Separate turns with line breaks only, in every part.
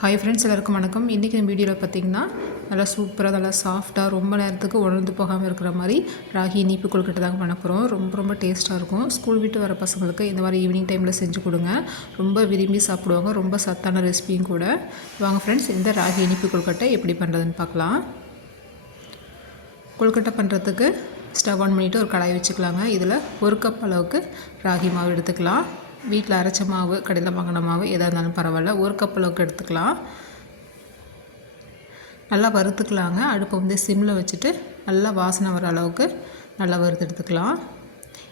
Hi friends எல்லாருக்கும் வணக்கம். இன்றைக்கி இந்த வீடியோவில் பார்த்தீங்கன்னா நல்லா சூப்பராக நல்லா சாஃப்டாக ரொம்ப நேரத்துக்கு உணர்ந்து போகாமல் இருக்கிற மாதிரி ராகி இனிப்பு கொழுக்கட்டை தாங்க பண்ண போகிறோம் ரொம்ப ரொம்ப டேஸ்ட்டாக இருக்கும். ஸ்கூல் விட்டு வர பசங்களுக்கு இந்த மாதிரி ஈவினிங் டைமில் செஞ்சு கொடுங்க. ரொம்ப விரும்பி சாப்பிடுவாங்க. ரொம்ப சத்தான ரெசிபியும் கூட. வாங்க ஃப்ரெண்ட்ஸ் இந்த ராகி இனிப்பு கொழுக்கட்டை எப்படி பண்ணுறதுன்னு பார்க்கலாம் கொழுக்கட்டை பண்ணுறதுக்கு ஸ்டவ் ஆன் பண்ணிவிட்டு ஒரு கடாய் வச்சுக்கலாங்க. இதில் ஒரு கப் அளவுக்கு ராகி மாவு எடுத்துக்கலாம். வீட்டில் அரைச்ச மாவு கடையில் வாங்கின மாவு எதாக இருந்தாலும் பரவாயில்ல. ஒரு கப் அளவுக்கு எடுத்துக்கலாம். நல்லா வறுத்துக்கலாங்க. அடுப்பை வந்து சிம்மில் வச்சுட்டு நல்லா வாசனை வர அளவுக்கு நல்லா வறுத்து எடுத்துக்கலாம்.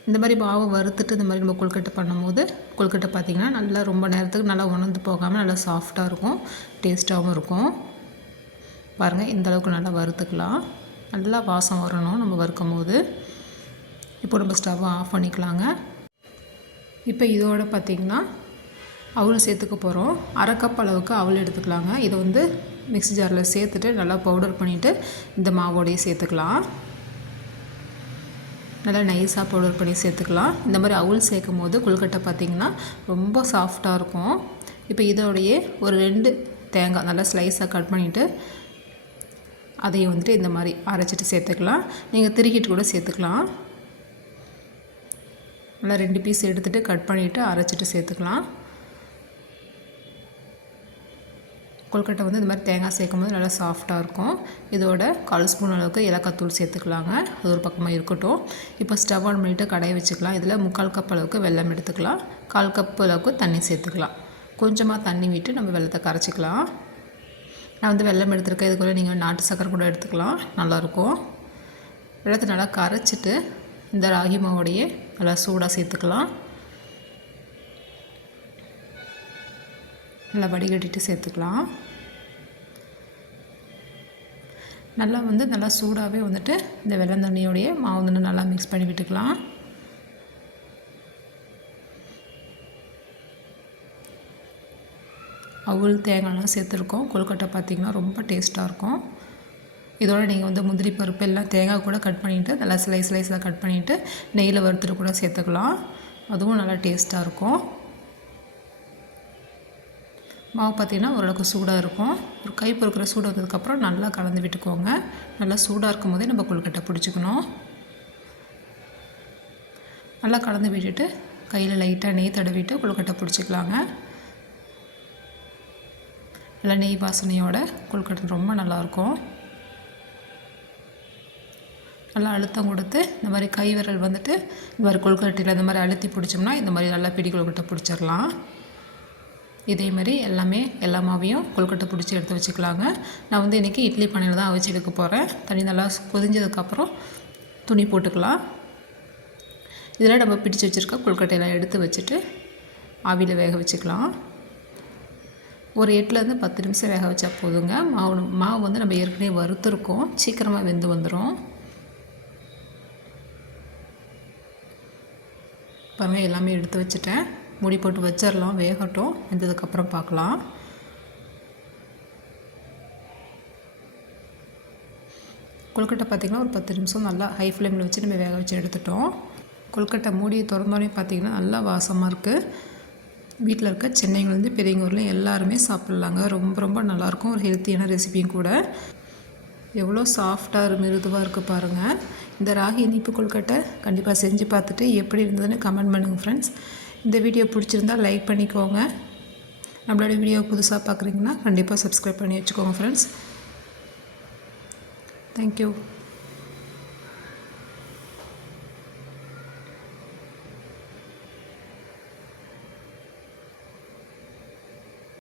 இந்த மாதிரி மாவு வறுத்துட்டு இந்த மாதிரி நம்ம கொழுக்கட்டை பண்ணும்போது கொழுக்கட்டை பார்த்திங்கன்னா நல்லா ரொம்ப நேரத்துக்கு நல்லா உணர்ந்து போகாமல் நல்லா சாஃப்டாக இருக்கும் டேஸ்ட்டாகவும் இருக்கும். பாருங்கள் இந்த அளவுக்கு நல்லா வறுத்துக்கலாம். நல்லா வாசம் வரணும் நம்ம வறுக்கும் போது இப்போ நம்ம ஸ்டவ்வை ஆஃப் பண்ணிக்கலாங்க. இப்போ இதோட பார்த்திங்கன்னா அவள் சேர்த்துக்க போகிறோம். அரை கப் அளவுக்கு அவள் எடுத்துக்கலாங்க. இதை வந்து மிக்ஸி ஜாரில் சேர்த்துட்டு நல்லா பவுடர் பண்ணிவிட்டு இந்த மாவோடையே சேர்த்துக்கலாம். நல்லா நைஸாக பவுடர் பண்ணி சேர்த்துக்கலாம். இந்த மாதிரி அவுள் சேர்க்கும் போது கொழுக்கட்டை பார்த்திங்கன்னா ரொம்ப சாஃப்டாக இருக்கும். இப்போ இதோடையே ஒரு ரெண்டு தேங்காய் நல்லா ஸ்லைஸாக கட் பண்ணிவிட்டு அதையும் வந்துட்டு இந்த மாதிரி அரைச்சிட்டு சேர்த்துக்கலாம். நீங்கள் திருக்கிட்டு கூட சேர்த்துக்கலாம். நல்லா ரெண்டு பீஸ் எடுத்துகிட்டு கட் பண்ணிவிட்டு அரைச்சிட்டு சேர்த்துக்கலாம். கொழுக்கட்டை வந்து இந்த மாதிரி தேங்காய் சேர்க்கும் போது நல்லா சாஃப்டாக இருக்கும். இதோட கால் ஸ்பூன் அளவுக்கு ஏலக்காத்தூள் சேர்த்துக்கலாங்க. அது ஒரு பக்கமாக இருக்கட்டும். இப்போ ஸ்டவ் ஆன் பண்ணிவிட்டு கடையை வச்சுக்கலாம். இதில் முக்கால் கப் அளவுக்கு வெல்லம் எடுத்துக்கலாம். கால் கப் அளவுக்கு தண்ணி சேர்த்துக்கலாம். கொஞ்சமாக தண்ணி விட்டு நம்ம வெள்ளத்தை கரைச்சிக்கலாம். நான் வந்து வெள்ளம் எடுத்துருக்கேன். இதுக்குள்ளே நீங்கள் நாட்டு சக்கரை கூட எடுத்துக்கலாம். நல்லாயிருக்கும் வெள்ளத்தை நல்லா கரைச்சிட்டு இந்த ராகி மாவோடையே நல்லா சூடாக சேர்த்துக்கலாம். நல்லா வடிகட்டிட்டு சேர்த்துக்கலாம். நல்லா வந்து நல்லா சூடாகவே வந்துட்டு இந்த வெள்ளம் தண்ணியோடைய மாவு வந்து நல்லா மிக்ஸ் பண்ணி விட்டுக்கலாம். அவுள் தேங்காய்லாம் சேர்த்துருக்கோம். கொழுக்கட்டை பார்த்திங்கன்னா ரொம்ப டேஸ்ட்டாக இருக்கும். இதோட நீங்கள் வந்து முந்திரி பருப்பு எல்லாம் தேங்காய் கூட கட் பண்ணிவிட்டு நல்லா ஸ்லைஸ் ஸ்லைஸாக கட் பண்ணிவிட்டு நெய்யில் வறுத்துட்டு கூட சேர்த்துக்கலாம். அதுவும் நல்லா டேஸ்ட்டாக இருக்கும். மாவு பார்த்திங்கன்னா ஓரளவுக்கு சூடாக இருக்கும். ஒரு கை பொறுக்கிற சூடு வந்ததுக்கப்புறம் நல்லா கலந்து விட்டுக்கோங்க. நல்லா சூடாக இருக்கும் போதே நம்ம கொழுக்கட்டை பிடிச்சிக்கணும். நல்லா கலந்து விட்டுட்டு கையில் லைட்டாக நெய் தடவிட்டு கொழுக்கட்டை பிடிச்சிக்கலாங்க. நல்லா நெய் வாசனையோட கொழுக்கட்டை ரொம்ப நல்லாயிருக்கும் நல்லா அழுத்தம் கொடுத்து இந்த மாதிரி கை விரல் வந்துட்டு இந்த மாதிரி கொழுக்கட்டையில் இந்த மாதிரி அழுத்தி பிடிச்சோம்னா இந்த மாதிரி நல்லா பிடி கொழுக்கட்டை பிடிச்சிடலாம். இதே மாதிரி எல்லாமே எல்லா மாவையும் கொழுக்கட்டை பிடிச்சி எடுத்து வச்சுக்கலாங்க. நான் வந்து இன்றைக்கி இட்லி பானையில் தான் அவிச்சு எடுக்க போகிறேன் தண்ணி நல்லா கொதிஞ்சதுக்கப்புறம் துணி போட்டுக்கலாம். இதில் நம்ம பிடிச்சி வச்சுருக்க கொழுக்கட்டையெல்லாம் எடுத்து வச்சுட்டு ஆவியில் வேக வச்சுக்கலாம். ஒரு எட்டுலேருந்து பத்து நிமிஷம் வேக வச்சா போதுங்க. மாவு மாவு வந்து நம்ம ஏற்கனவே வறுத்துருக்கோம். சீக்கிரமாக வெந்து வந்துடும் பாருங்கள் எல்லாமே எடுத்து வச்சுட்டேன். மூடி போட்டு வச்சிடலாம் வேகட்டும். வெந்ததுக்கப்புறம் பார்க்கலாம். கொழுக்கட்டை பார்த்திங்கன்னா ஒரு பத்து நிமிஷம் நல்லா ஹை ஃப்ளேமில் வச்சு நம்ம வேக வச்சு எடுத்துட்டோம். கொழுக்கட்டை மூடியை திறந்தோடனே பார்த்திங்கன்னா நல்லா வாசமாக இருக்குது வீட்டில் இருக்க சென்னைங்கள்லேருந்து பெரியவங்க எல்லாருமே சாப்பிட்லாங்க. ரொம்ப ரொம்ப நல்லாயிருக்கும் ஒரு ஹெல்த்தியான ரெசிபியும் கூட. எவ்வளோ சாஃப்டாக மிருதுவாக இருக்குது பாருங்கள் இந்த ராகி இனிப்பு கொழுக்கட்டை கண்டிப்பாக செஞ்சு பார்த்துட்டு எப்படி இருந்ததுன்னு கமெண்ட் பண்ணுங்கள் ஃப்ரெண்ட்ஸ் இந்த வீடியோ பிடிச்சிருந்தால் லைக் பண்ணிக்கோங்க. நம்மளோட வீடியோ புதுசாக பார்க்குறீங்கன்னா கண்டிப்பாக சப்ஸ்கிரைப் பண்ணி வச்சுக்கோங்க ஃப்ரெண்ட்ஸ் தேங்க்யூ